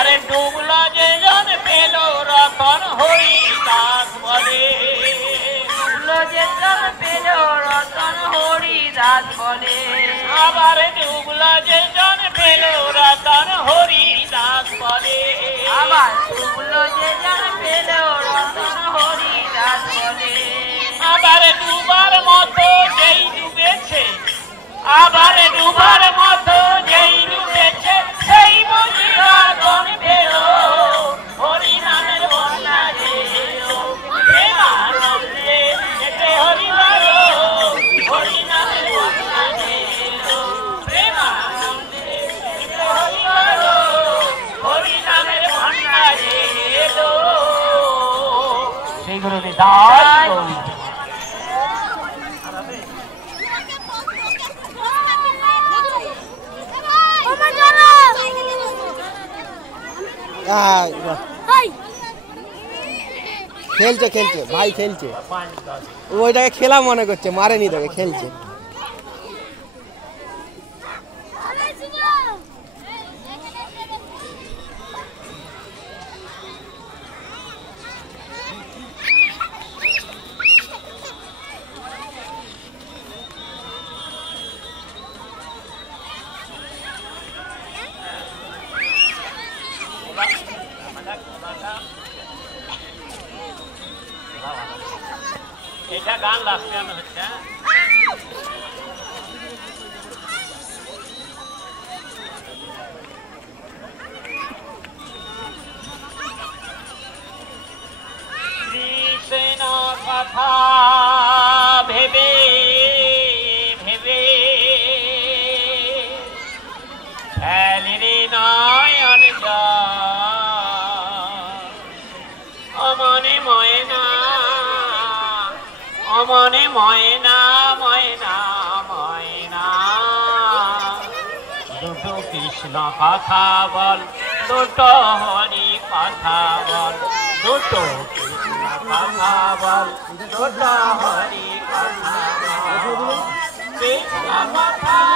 আরে ডুবলো যে জন পেল রতন হরি দাস বলে ডুবলো যে জন পেল রতন হরি দাস বলে আবার ডুবলো যে জন পেল রতন হরি দাস বলে আবার ডুবলো যে জন পেল রতন হরি দাস বলে আবার ডুবার মতো যেই ডুবেছে আবার ডুবার মতো যেই ডুবেছে সেই বুঝিয়া গণ পেল হরি নামের বন্যা যে প্রেমানন্দে যেতে হরি বলো হরি নামের বন্যা যে প্রেমানন্দে যেতে হরি বলো হরি নামের বন্যা যে সেই গুরুদেব দাস খেলছে খেলছে ভাই খেলছে ওইটাকে খেলা মনে করছে মারেনি তোকে খেলছে এটা গান লাস্টে আনা হচ্ছে কৃষ্ণ কথা ভেবে ভেবে ফেলে নয়ন অমনে ময়না অমনে ময়না ময়না ময়না দুটো কৃষ্ণ কথা বল দুটো হরি কথা বল দুটো কৃষ্ণ কথা বল দুটো হরি কথা বল কৃষ্ণ কথা